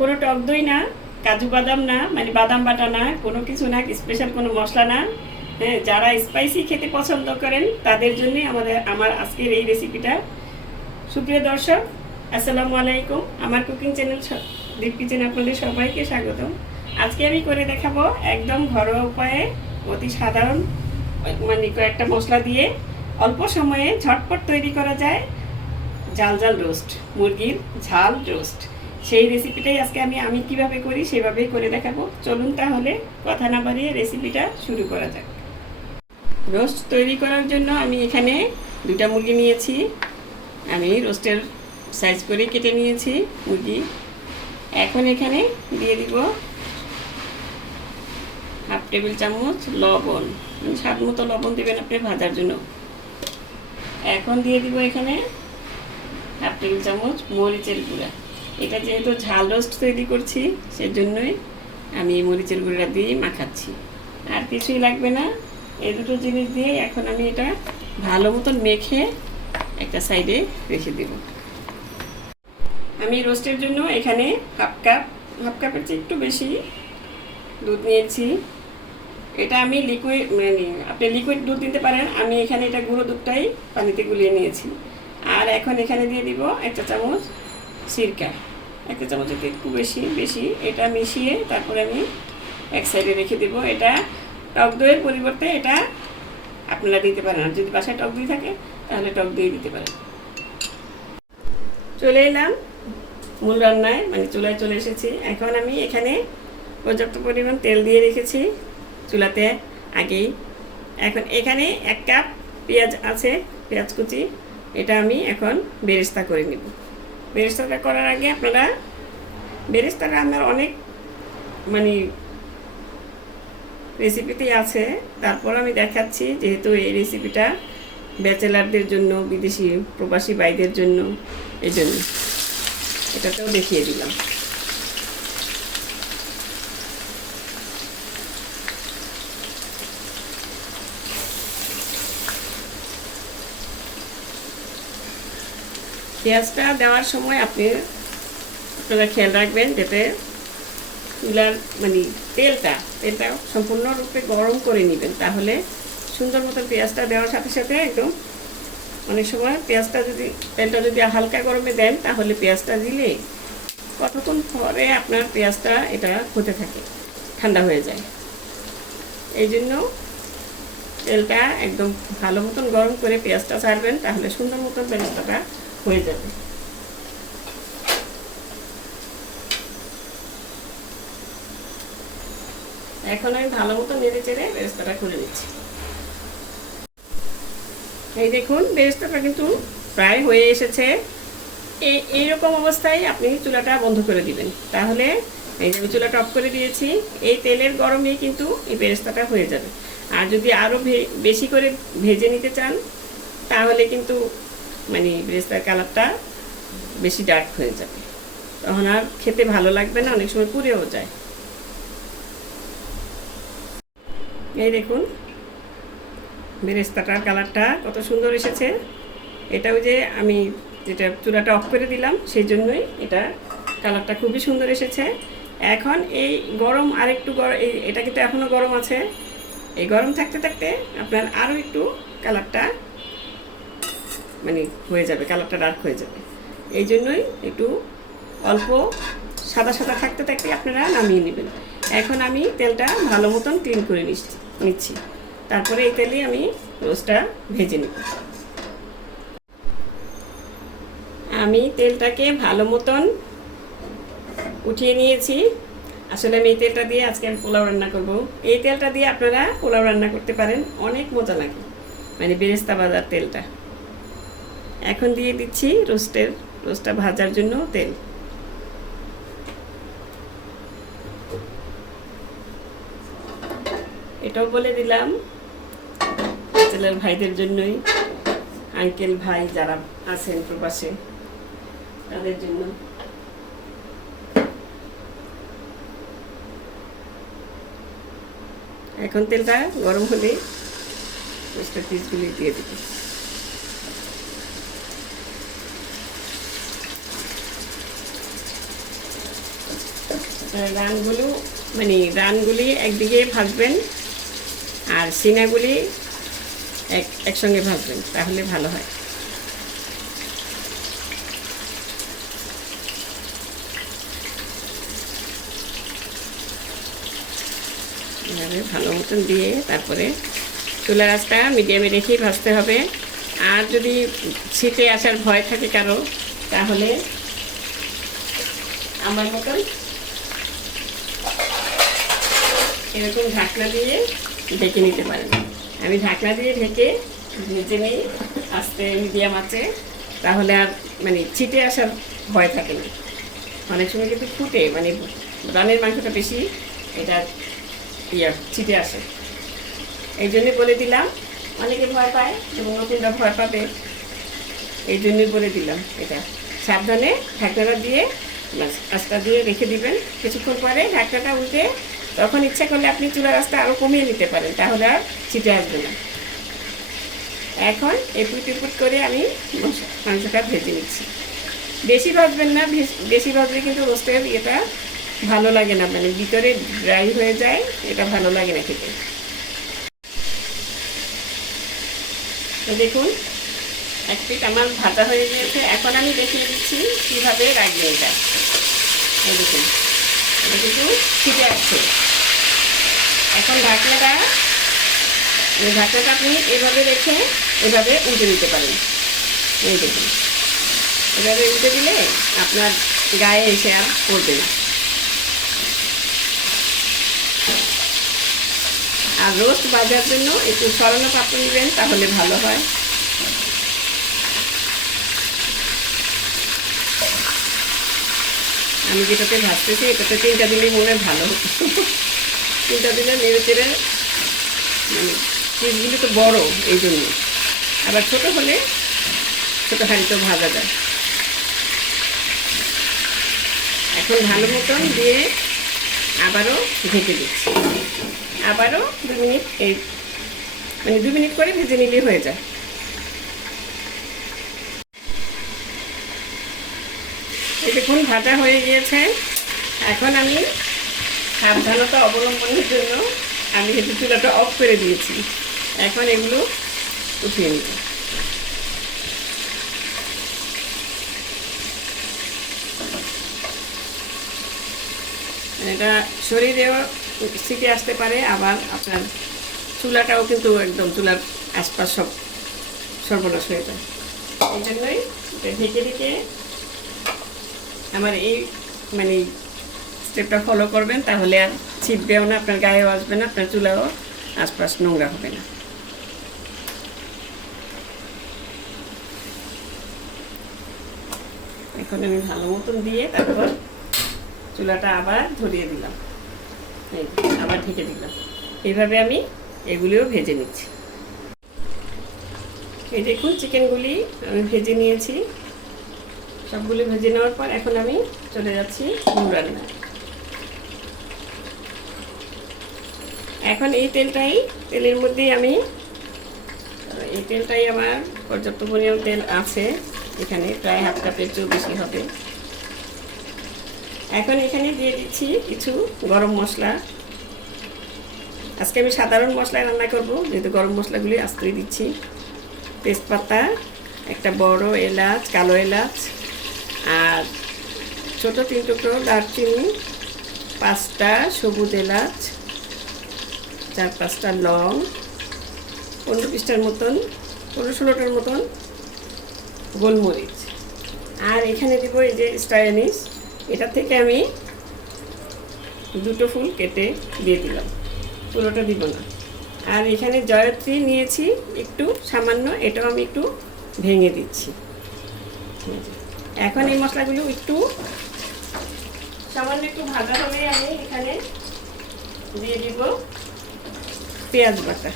কোনো টক দই না, কাজু বাদাম না মানে বাদাম বাটা না, কোনো কিছু না স্পেশাল কোনো মশলা না। হ্যাঁ যারা স্পাইসি খেতে পছন্দ করেন, তাদের জন্যই আমাদের, আমার আজকের এই রেসিপিটা সুপ্রিয় দর্শক, আসসালামু আলাইকুম। আমার কুকিং চ্যানেল দীপ কিচেন আপনাদের সবাইকে স্বাগতম। আজকে আমি করে দেখাবো একদম ঘরোয়া উপায়ে অতি সাধারণ মানে কয়েকটা মশলা দিয়ে। অল্প সময়ে ঝটপট তৈরি করা যায়। ঝাল ঝাল রোস্ট মুরগির ঝাল রোস্ট সেই রেসিপিটাই আজকে আমি আমি কীভাবে করি সেভাবেই করে দেখাবো। চলুন তাহলে কথা না বাড়িয়ে রেসিপিটা শুরু করা যাক। রোস্ট তৈরি করার জন্য আমি এখানে দুটা মুরগি নিয়েছি। আমি রোস্টের সাইজ করে কেটে নিয়েছি মুরগি। এখন এখানে দিয়ে দিব হাফ টেবিল চামচ লবণ। স্বাদ মতো লবণ দেবেন আপনি ভাজার জন্য। এখন দিয়ে দিব এখানে হাফ টেবিল চামচ মরিচের গুঁড়া। এটা যেহেতু ঝাল রোস্ট তৈরি করছি, সেজন্যই আমি মরিচের গুঁড়া দিয়ে মাখাচ্ছি। আর কিছুই লাগবে না, এই দুটো জিনিস দিয়ে এখন আমি এটা ভালো মতন মেখে একটা সাইডে রেখে দেব। আমি রোস্টের জন্য এখানে হাফ কাপ, হাফ কাপের চেয়ে একটু বেশি দুধ নিয়েছি। এটা আমি লিকুইড মানে আপনি লিকুইড দুধ দিতে পারেন, আমি এখানে এটা গুঁড়ো দুধটাই পানিতে গুলিয়ে নিয়েছি। আর এখন এখানে দিয়ে দিব একটা চামচ সিরকা। একটা চামচ একটু বেশি বেশি এটা মিশিয়ে তারপরে আমি এক সাইডে রেখে দেব। এটা টক দইয়ের পরিবর্তে এটা আপনারা দিতে পারেন। আর যদি বাসায় টক দই থাকে, তাহলে টক দই দিতে পারেন। চলে এলাম মূল রান্নায় মানে চুলায় চলে এসেছি। এখন আমি এখানে পর্যাপ্ত পরিমাণ তেল দিয়ে রেখেছি চুলাতে আগেই। এখন এখানে এক কাপ পেঁয়াজ আছে, পেঁয়াজ কুচি। এটা আমি এখন বেরেস্তা করে নেব। বেরেস্তাটা করার আগে আপনারা বেরেস্তাটা আমার অনেক মানে রেসিপিতেই আছে। তারপর আমি দেখাচ্ছি যেহেতু এই রেসিপিটা ব্যাচেলারদের জন্য, বিদেশি প্রবাসী বাইদের জন্য, এই জন্য। এটাতেও দেখিয়ে দিলাম। পেঁয়াজটা দেওয়ার সময় আপনি আপনারা খেয়াল রাখবেন যাতে চুলার মানে তেলটা তেলটা সম্পূর্ণরূপে গরম করে নেবেন। তাহলে সুন্দর মতো পেঁয়াজটা দেওয়ার সাথে সাথে একদম অনেক সময় পেঁয়াজটা যদি, তেলটা যদি হালকা গরমে দেন, তাহলে পেঁয়াজটা দিলে কতক্ষণ পরে আপনার পেঁয়াজটা এটা হতে থাকে, ঠান্ডা হয়ে যায়। এই জন্য তেলটা একদম ভালো মতন গরম করে পেঁয়াজটা ছাড়বেন, তাহলে সুন্দর মতন পেঁয়াজটা হয়ে যাবে। এখন আমি ভালো মতো নেড়ে চেড়ে বেরেস্তাটা করে দিচ্ছি এই দেখুন, বেরেস্তাটা কিন্তু প্রায় হয়ে এসেছে। এই এইরকম অবস্থায় আপনি চুলাটা বন্ধ করে দিবেন। তাহলে এই যে আমি চুলাটা অফ করে দিয়েছি, এই তেলের গরমে কিন্তু এই বেরেস্তাটা হয়ে যাবে। আর যদি আরও বেশি করে ভেজে নিতে চান, তাহলে কিন্তু মানে বেরেস্তার কালারটা বেশি ডার্ক হয়ে যাবে। তখন আর খেতে ভালো লাগবে না, অনেক সময় পুড়েও যায়। এই দেখুন, বেরেস্তাটার কালারটা কত সুন্দর এসেছে। এটা ওই যে আমি যেটা চূড়াটা অফ করে দিলাম সেই জন্যই এটা কালারটা খুবই সুন্দর এসেছে। এখন এই গরম আরেকটু গরম এই এটা কিন্তু এখনও গরম আছে। এই গরম থাকতে থাকতে আপনার আরও একটু কালারটা মানে হয়ে যাবে কালারটা ডার্ক হয়ে যাবে। এই জন্যই একটু অল্প সাদা সাদা থাকতে থাকতে আপনারা নামিয়ে নেবেন। এখন আমি তেলটা ভালো মতন ক্লিন করে নিচ্ছি নিচ্ছি। তারপরে এই তেলে আমি রোস্টটা ভেজে নেব। আমি তেলটাকে ভালো মতন উঠিয়ে নিয়েছি। আসলে আমি এই তেলটা দিয়ে আজকে আমি পোলাও রান্না করব। এই তেলটা দিয়ে আপনারা পোলাও রান্না করতে পারেন, অনেক মজা লাগে। মানে বেরেস্তা বাজার তেলটা। এখন দিয়ে দিচ্ছি রোস্টের, রোস্টটা ভাজার জন্য তেল। এটাও বলে দিলাম ছেলের ভাইদের জন্যই, আঙ্কেল ভাই যারা আছেন প্রবাসে, তাদের জন্য। এখন তেলটা গরম হলে রোস্টের পিসগুলি দিয়ে দিবি। রানগুলো মানে রানগুলি একদিকে ভাজবেন আর সিনাগুলি এক, একসঙ্গে ভাজবেন, তাহলে ভালো হয়। এভাবে ভালো মতন দিয়ে তারপরে চুলা আঁচটা মিডিয়ামে রেখেই ভাজতে হবে। আর যদি ছিটে আসার ভয় থাকে কারও, তাহলে আমার মতন এরকম ঢাকনা দিয়ে ঢেকে নিতে পারেন। আমি ঢাকনা দিয়ে ঢেকে ভেজে নিই, আস্তে মিডিয়াম আছে তাহলে আর মানে ছিটে আসার ভয় থাকে না। অনেক সময় কিন্তু ফুটে মানে রানের মাংসটা বেশি এটা ইয়ে ছিটে আসে। এই জন্যই বলে দিলাম, অনেকে ভয় পায় এবং নতুনরা ভয় পাবে। এই জন্যই বলে দিলাম এটা। সাবধানে ঢাকনাটা দিয়ে আস্তা দিয়ে রেখে দিবেন। কিছুক্ষণ পরে ঢাকনাটা উঠে তখন ইচ্ছা করলে আপনি চুলা আস্তা আরও কমিয়ে নিতে পারেন, তাহলে আর ছিটে আসবে না। এখন এপুট এপুট করে আমি মাংসটা ভেজে নিচ্ছি। বেশি ভাজবেন না বেশ- ভাজলে কিন্তু রোস্টের এটা ভালো লাগে না মানে ভিতরে ড্রাই হয়ে যায়, এটা ভালো লাগে না খেতে। দেখুন, এক আমার ভাজা হয়ে গিয়েছে। এখন আমি দেখিয়ে দিচ্ছি কীভাবে রাখবেন এটা দেখুন, এটা কিন্তু ছিটে আসছে। এখন ঢাকনাটা ঢাকনাটা আপনি এভাবে রেখে এভাবে উল্টে দিতে পারেন। এই দেখুন। এভাবে উল্টে দিলে আপনার গায়ে এসে আর পড়বে না। আর রোস্ট ভাজার জন্য একটু সরানো পাত্র নেবেন তাহলে ভালো হয়। আমি যেটাতে ভাজতেছি, এটাতে তিনটা দিলে মনে হয় ভালো। তিনটা দিলে নেড়ে চেড়ে মানে পিসগুলি তো বড় এই জন্য। আবার ছোট হলে ছোটো হাঁড়িতেও ভাজা যায়। এখন ভালো মতন দিয়ে আবারও ঢেকে দিচ্ছি আবারও দু মিনিট এই মানে দু মিনিট করে ভেজে নিলেই হয়ে যায়। দেখুন, ভাজা হয়ে গিয়েছে। এখন আমি সাবধানতা অবলম্বনের জন্য আমি কিন্তু চুলাটা অফ করে দিয়েছি। এখন এগুলো উঠিয়ে নিব। এটা শরীরেও ছিটে আসতে পারে, আবার আপনার চুলাটাও কিন্তু একদম চুলার আশপাশ সব সর্বনাশ হয়ে যায়। এই জন্যই ঢেকে ঢেকে আমার এই মানে স্টেপটা ফলো করবেন, তাহলে আর ছিটবেও না, আপনার গায়েও আসবে না, আপনার চুলাও আশপাশ নোংরা হবে না। এখন আমি ভালো মতন দিয়ে তারপর চুলাটা আবার ধরিয়ে দিলাম। আবার ঢেকে দিলাম। এইভাবে আমি এগুলিও ভেজে নিচ্ছি। এই দেখুন, চিকেনগুলি আমি ভেজে নিয়েছি। সবগুলি ভেজে নেওয়ার পর এখন আমি চলে যাচ্ছি রান্না এখন এই তেলটাই, তেলের মধ্যেই আমি, এই তেলটাই আমার পর্যাপ্ত পরিমাণ তেল আছে। এখানে প্রায় হাফ কাপের চেয়েও বেশি হবে। এখন এখানে দিয়ে দিচ্ছি কিছু গরম মশলা। আজকে আমি সাধারণ মশলায় রান্না করব, যেহেতু গরম মশলাগুলি আস্তেই দিচ্ছি। তেজপাতা, একটা বড় এলাচ, কালো এলাচ, আর ছোটো তিন টুকরো দারচিনি, পাঁচটা সবুজ এলাচ চার পাঁচটা লং, পনেরো পিসটার মতন, পনেরো ষোলোটার মতন গোলমরিচ। আর এখানে দিব এই যে স্টায়ানিস, এটা থেকে আমি দুটো ফুল কেটে দিয়ে দিলাম। পুরোটা দিব না। আর এখানে জয়ত্রী নিয়েছি একটু সামান্য, এটাও আমি একটু ভেঙে দিচ্ছি। এখন এই মশলাগুলো একটু সামান্য একটু ভাজা হলে আমি এখানে দিয়ে দিব। পেঁয়াজ বাটা।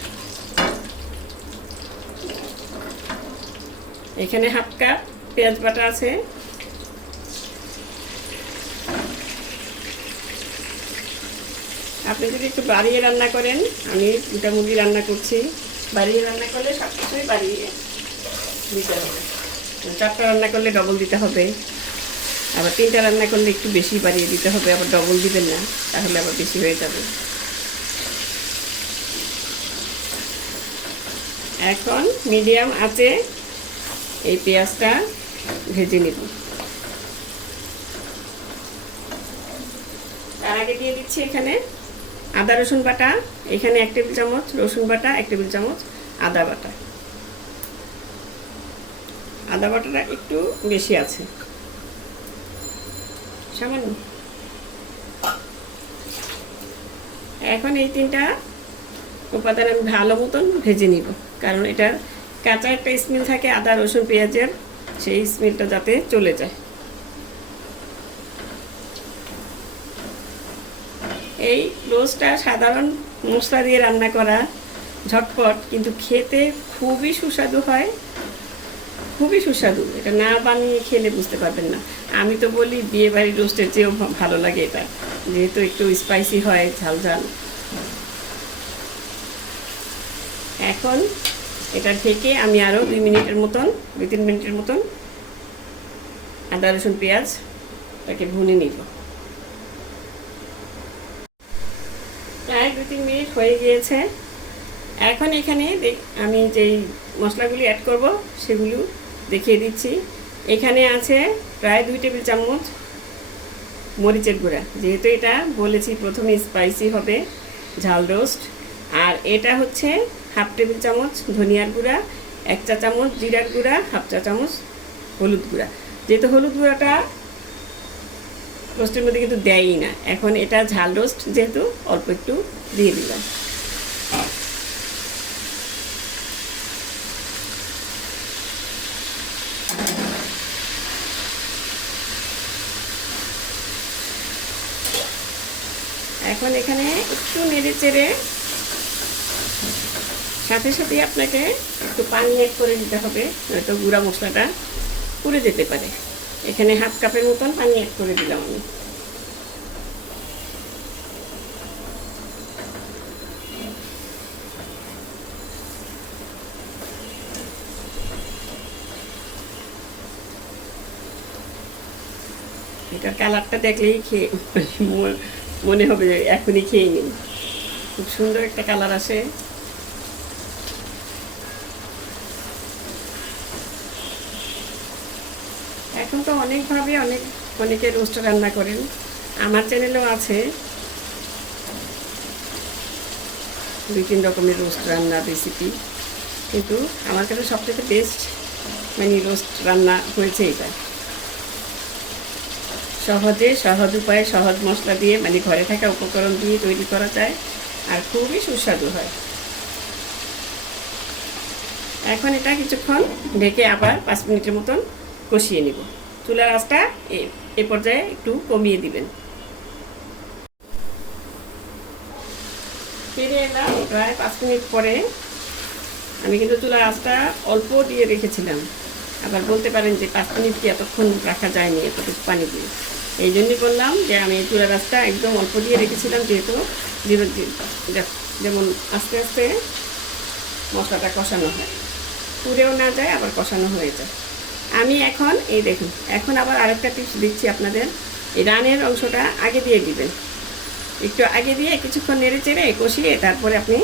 এখানে হাফ কাপ পেঁয়াজ বাটা আছে। আপনি যদি একটু বাড়িয়ে রান্না করেন, আমি দুটা মুরগি রান্না করছি। বাড়িয়ে রান্না করলে সব কিছুই বাড়িয়ে দিতে হবে। চারটা রান্না করলে ডবল দিতে হবে। আবার তিনটা রান্না করলে একটু বেশি বাড়িয়ে দিতে হবে, আবার ডবল দিবেন না, তাহলে আবার বেশি হয়ে যাবে। এখন মিডিয়াম আছে এই পেঁয়াজটা ভেজে নেব। তার আগে দিয়ে দিচ্ছি এখানে আদা, রসুন বাটা। এখানে এক টেবিল চামচ, রসুন বাটা, এক টেবিল চামচ, আদা বাটা। আদা বাটাটা একটু বেশি আছে। সামান্য। এখন এই তিনটা উপাদান আমি ভালো মতন ভেজে নিব। কারণ এটার কাঁচা একটা স্মেল থাকে আদা, রসুন, পেঁয়াজের, সেই স্মেলটা যাতে চলে যায়। এই রোজটা সাধারণ মশলা দিয়ে রান্না করা ঝটপট, কিন্তু খেতে খুবই সুস্বাদু হয়। খুবই সুস্বাদু। এটা না বানিয়ে খেলে বুঝতে পারবেন না। আমি তো বলি বিয়ে বাড়ির রোস্টের চেয়েও ভালো লাগে এটা। যেহেতু একটু স্পাইসি হয়, ঝাল ঝাল। এখন এটা ঢেকে আমি আরও দুই মিনিটের মতন, দুই তিন মিনিটের মতন আদা, রসুন, পেঁয়াজ তাকে ভুনে নিব। প্রায় দু তিন মিনিট হয়ে গিয়েছে। এখন এখানে আমি যেই মশলাগুলি অ্যাড করব সেগুলো দেখিয়ে দিচ্ছি। এখানে আছে প্রায় দুই টেবিল চামচ মরিচের গুঁড়া। যেহেতু এটা বলেছি প্রথমে স্পাইসি হবে, ঝাল রোস্ট আর এটা হচ্ছে হাফ টেবিল চামচ ধনিয়ার গুঁড়া, এক চা চামচ জিরার গুঁড়া, হাফ চা চামচ হলুদ গুঁড়া। যেহেতু হলুদ গুঁড়াটা রোস্টের মধ্যে কিন্তু দেয়ই না, এখন এটা ঝাল রোস্ট যেহেতু অল্প একটু দিয়ে দিলাম। এখন এখানে একটু নেড়ে চেড়ে সাথে সাথে আপনাকে একটু পানি অ্যাড করে দিতে হবে, নয়তো গুঁড়া মশলাটা পুড়ে যেতে পারে। এখানে হাফ কাপের মতন পানি অ্যাড করে দিলাম আমি। এটার কালারটা দেখলেই খেয়ে মনে হবে এখনই খেয়ে নিন। খুব সুন্দর একটা কালার আসে এখন তো অনেকভাবে অনেক অনেকে রোস্ট রান্না করেন। আমার চ্যানেলেও আছে। দুই, তিন রকমের রোস্ট রান্নার রেসিপি কিন্তু আমার কাছে সবথেকে বেস্ট মানে রোস্ট রান্না হয়েছে এটা। সহজে, সহজ উপায়ে, সহজ মশলা দিয়ে মানে ঘরে থাকা উপকরণ দিয়ে তৈরি করা যায় আর খুবই সুস্বাদু হয়। এখন এটা কিছুক্ষণ ঢেকে আবার পাঁচ মিনিটের মতন কষিয়ে নিব। চুলার আঁচটা এ- পর্যায়ে একটু কমিয়ে দিবেন। ফিরে এলাম, প্রায় পাঁচ মিনিট পরে আমি কিন্তু চুলার আঁচটা অল্প দিয়ে রেখেছিলাম। আবার বলতে পারেন যে পাঁচ মিনিট কি এতক্ষণ রাখা যায়নি এতটুকু পানি দিয়ে। এই জন্যই বললাম যে আমি চুলার আঁচটা একদম অল্প দিয়ে রেখেছিলাম যেহেতু যেমন আস্তে আস্তে মশলাটা কষানো হয়। পুড়েও না যায়, আবার কষানো হয়ে যায়। আমি এখন, এই দেখুন, এখন আবার আরেকটা টিপস দিচ্ছি আপনাদের। এই রানের অংশটা আগে দিয়ে দিবেন। একটু আগে দিয়ে কিছুক্ষণ নেড়ে চেড়ে কষিয়ে তারপরে আপনি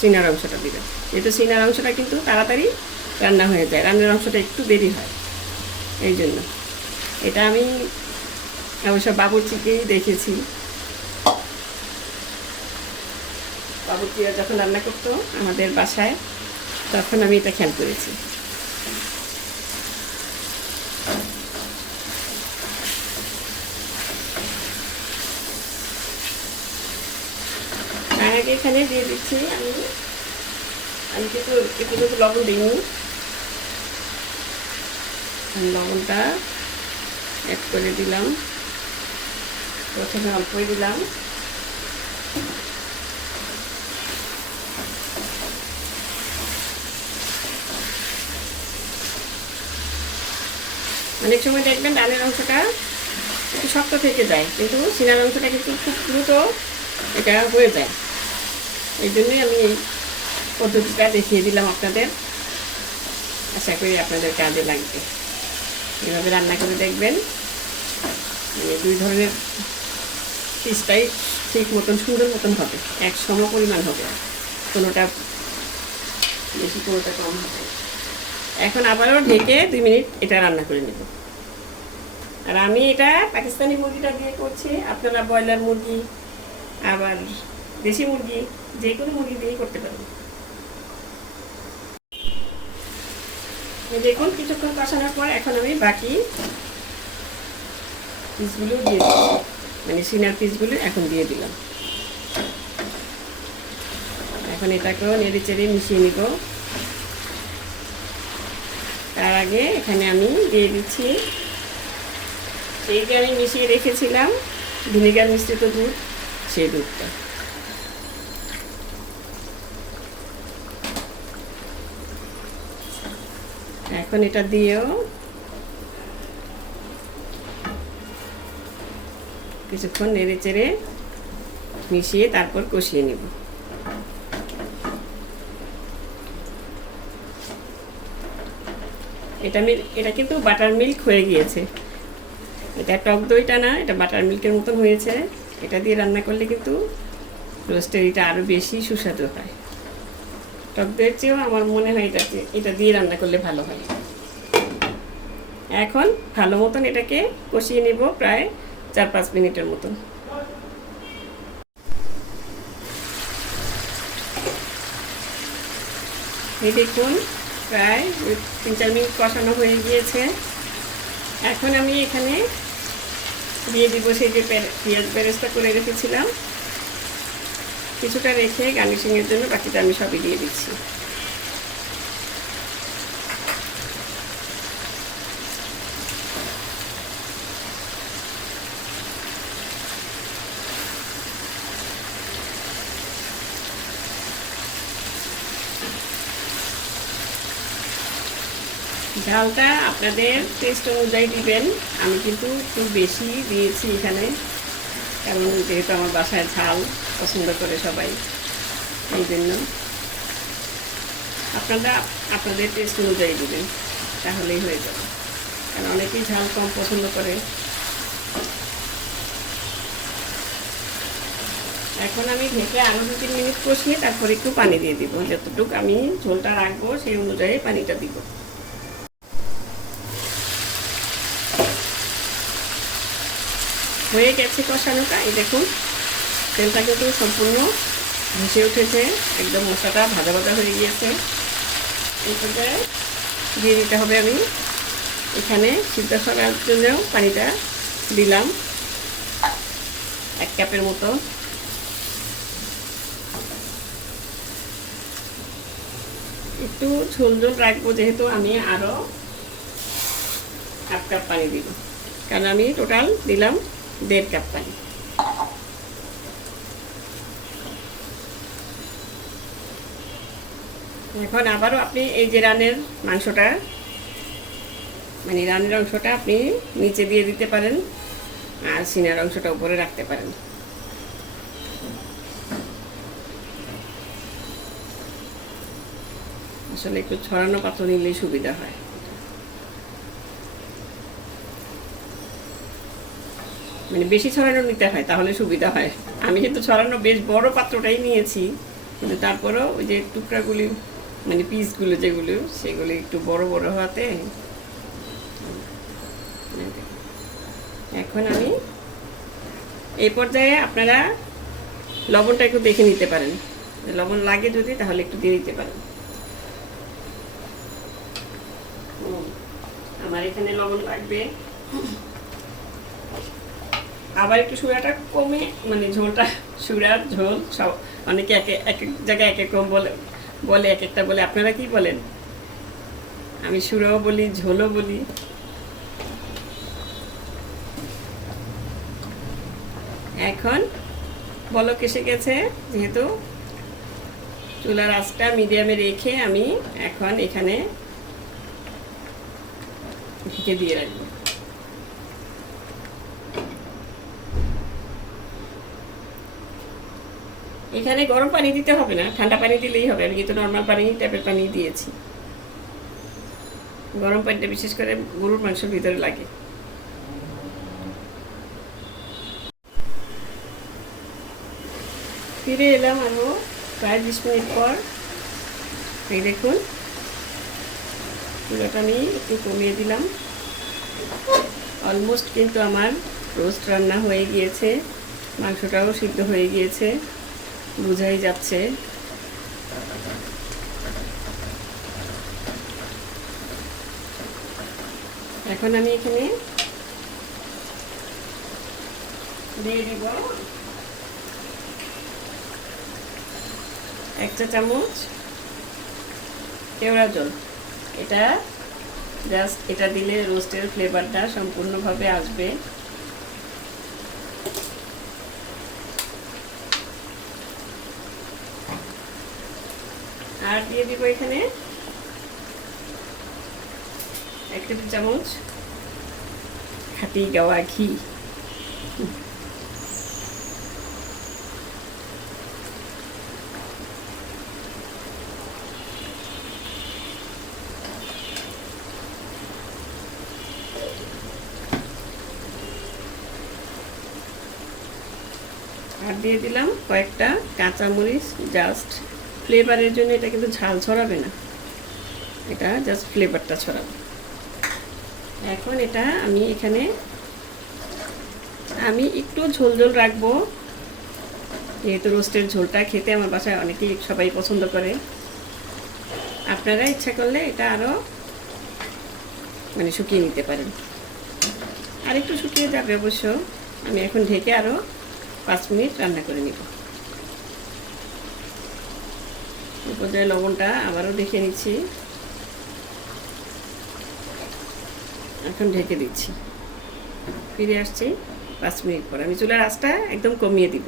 সিনার অংশটা দিবেন। যেহেতু সিনার অংশটা কিন্তু তাড়াতাড়ি রান্না হয়ে যায়, রান্নার অংশটা একটু দেরি হয়। এই জন্য। এটা আমি অবশ্য বাবুর্চিকেই দেখেছি। বাবুর্চিরা যখন রান্না করতো আমাদের বাসায়, তখন আমি এটা খেয়াল করেছি। তার আগে এখানে দিয়ে দিচ্ছি। আমি আমি কিন্তু একটু লবণ দিইনি। লবণটা অ্যাড করে দিলাম। প্রথমে অল্পই দিলাম। অনেক সময় দেখবেন ডালের অংশটা একটু শক্ত থেকে যায়, কিন্তু সিনার অংশটা কিন্তু খুব দ্রুত এটা হয়ে যায়। এই জন্যই আমি এই পদ্ধতিটা দেখিয়ে দিলাম আপনাদের। আশা করি আপনাদের কাজে লাগবে। এভাবে রান্না করে দেখবেন। মানে দুই ধরনের পিসটাই ঠিক মতন, সুন্দর মতন হবে। এক সম পরিমাণ হবে। কোনোটা বেশি, কোনোটা কম হবে। এখন আবারও ঢেকে দুই মিনিট এটা রান্না করে নেব। আর আমি এটা পাকিস্তানি মুরগিটা দিয়ে করছি। আপনারা ব্রয়লার মুরগি, আবার দেশি মুরগি যে কোনো মুরগি দিয়েই করতে এই দেখুন, কিছুক্ষণ কষানোর পর এখন আমি বাকি পিসগুলো দিয়ে দিচ্ছি মানে সিনার পিসগুলো এখন দিয়ে দিলাম। এখন এটাকেও নেড়ে চেড়ে মিশিয়ে নিব। তার আগে এখানে আমি দিয়ে দিচ্ছি সেই যে আমি মিশিয়ে রেখেছিলাম, ভিনেগার মিশ্রিত দুধ, সেই দুধটা। এখন এটা দিয়েও কিছুক্ষণ নেড়ে চেড়ে মিশিয়ে তারপর কষিয়ে নিব। এটা মিল, এটা কিন্তু বাটার মিল্ক হয়ে গিয়েছে। এটা টক দইটা না, এটা বাটার মিল্কের মতন হয়েছে। এটা দিয়ে রান্না করলে কিন্তু রোস্টের এটা আরও বেশি সুস্বাদু হয়। টক দইয়ের চেয়েও আমার মনে হয় এটা এটা দিয়ে রান্না করলে ভালো হয়। এখন ভালো মতন এটাকে কষিয়ে নিব প্রায় চার পাঁচ মিনিটের মতন। এই দেখুন, প্রায় তিন, চার মিনিট কষানো হয়ে গিয়েছে। এখন আমি এখানে দিয়ে দিব সেই যে পেঁয়াজ বেরেস্তা করে রেখেছিলাম। কিছুটা রেখে গার্নিশিংয়ের জন্য বাকিটা আমি সবই দিয়ে দিচ্ছি। ঝালটা আপনাদের টেস্ট অনুযায়ী দিবেন। আমি কিন্তু একটু বেশি দিয়েছি এখানে, কারণ যেহেতু আমার বাসায় ঝাল পছন্দ করে সবাই, এই জন্য। আপনারা আপনাদের টেস্ট অনুযায়ী দিবেন, তাহলেই হয়ে যাবে। কারণ অনেকেই ঝাল কম পছন্দ করে। এখন আমি ঢেকে আরও দু তিন মিনিট কষিয়ে তারপর একটু পানি দিয়ে দিব। যতটুকু আমি ঝোলটা রাখব সেই অনুযায়ী পানিটা দিব। হয়ে গেছে কষানোটা। এই দেখুন, তেলটা কিন্তু সম্পূর্ণ ভেসে উঠেছে। একদম মশলাটা ভাজা ভাজা হয়ে গিয়েছে। এই পর্যায়ে দিয়ে দিতে হবে আমি এখানে সিদ্ধ করার জন্য পানিটা দিলাম। এক কাপের মতো। একটু ঝোল ঝোল রাখব, যেহেতু আমি আরও হাফ কাপ পানি দিব। কারণ আমি টোটাল দিলাম দেড় কাপ পানি। এখন আবারও আপনি এই যে রানের মাংসটা মানে রানের অংশটা আপনি নিচে দিয়ে দিতে পারেন আর সিনার অংশটা উপরে রাখতে পারেন। আসলে একটু ছড়ানো পাত্র নিলেই সুবিধা হয়। মানে বেশি ছড়ানো নিতে হয়, তাহলে সুবিধা হয়। আমি কিন্তু ছড়ানো বেশ বড় পাত্রটাই নিয়েছি। কিন্তু তারপরেও ওই যে টুকরাগুলি মানে পিসগুলো যেগুলো, সেগুলো একটু বড় বড় হওয়াতে এখন আমি এই পর্যায়ে আপনারা লবণটা একটু দেখে নিতে পারেন। লবণ লাগে যদি, তাহলে একটু দিয়ে দিতে পারেন। আমার এখানে লবণ লাগবে। আবার একটু সুরাটা কমে মানে ঝোলটা, সুরার ঝোল সব অনেকে এক এক জায়গায় এক এক রকম বলে বলে এক একটা বলে। আপনারা কি বলেন? আমি সুরাও বলি, ঝোলও বলি। এখন বলক এসে গেছে? যেহেতু চুলার আঁচটা মিডিয়ামে রেখে আমি এখন এখানে ঢেকে দিয়ে রাখব। এখানে গরম পানি দিতে হবে না, ঠান্ডা পানি দিলেই হবে। আমি কিন্তু নর্মাল পানি ট্যাপের পানি দিয়েছি। গরম পানিটা বিশেষ করে গরুর মাংসের ভিতরে লাগে। ফিরে এলাম আরও প্রায় বিশ মিনিট পর। এই দেখুন, চুলাটা আমি একটু কমিয়ে দিলাম। অলমোস্ট কিন্তু আমার রোস্ট রান্না হয়ে গিয়েছে, মাংসটাও সিদ্ধ হয়ে গিয়েছে। বোঝাই যাচ্ছে। এখন আমি এখানে দিয়ে দিব একটা চামচ কেওড়া জল। এটা জাস্ট এটা দিলে রোস্টের ফ্লেভারটা সম্পূর্ণভাবে আসবে। আর দিয়ে দিব এখানে এক টেবিল চামচ খাটি গাওয়া ঘি। আর দিয়ে দিলাম কয়েকটা কাঁচামরিচ জাস্ট ফ্লেভারের জন্য এটা কিন্তু ঝাল ছড়াবে না। এটা জাস্ট ফ্লেভারটা ছড়াবে। এখন এটা আমি এখানে, আমি একটু ঝোল ঝোল রাখব। যেহেতু রোস্টের ঝোলটা খেতে আমার বাসায় অনেকেই সবাই পছন্দ করে। আপনারা ইচ্ছা করলে এটা আরও মানে শুকিয়ে নিতে পারেন। আর একটু শুকিয়ে যাবে অবশ্য। আমি এখন ঢেকে আরও পাঁচ মিনিট রান্না করে নিব। এই পর্যায়ে লবণটা আবারও দেখে নিচ্ছি। এখন ঢেকে দিচ্ছি। ফিরে আসছি পাঁচ মিনিট পর। আমি চুলার আঁচটা একদম কমিয়ে দিব।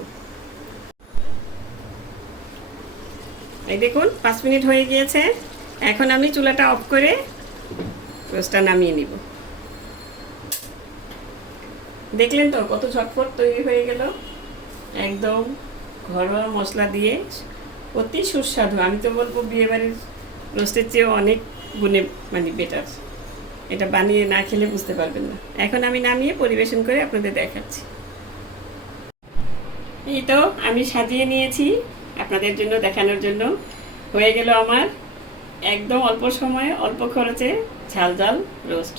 এই দেখুন, পাঁচ মিনিট হয়ে গিয়েছে। এখন আমি চুলাটা অফ করে রোস্টটা নামিয়ে নিব। দেখলেন তো কত ঝটফট তৈরি হয়ে গেল। একদম ঘরোয়া মশলা দিয়ে অতি সুস্বাদু। আমি তো বলব বিয়েবাড়ির রোস্টের চেয়েও অনেক গুণে মানে বেটার এটা বানিয়ে না খেলে বুঝতে পারবেন না। এখন আমি নামিয়ে পরিবেশন করে আপনাদের দেখাচ্ছি। এই তো আমি সাজিয়ে নিয়েছি আপনাদের জন্য দেখানোর জন্য। হয়ে গেল আমার একদম অল্প সময়ে, অল্প খরচে ঝাল ঝাল রোস্ট।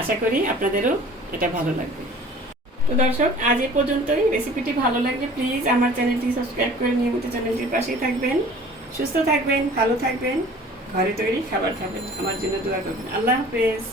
আশা করি আপনাদেরও এটা ভালো লাগবে। তো দর্শক, আজ এ পর্যন্তই। রেসিপিটি ভালো লাগলে প্লিজ আমার চ্যানেলটি সাবস্ক্রাইব করে নিয়মিত চ্যানেলটির পাশেই থাকবেন। সুস্থ থাকবেন, ভালো থাকবেন, ঘরে তৈরি খাবার খাবেন। আমার জন্য দোয়া করবেন। আল্লাহ হাফেজ।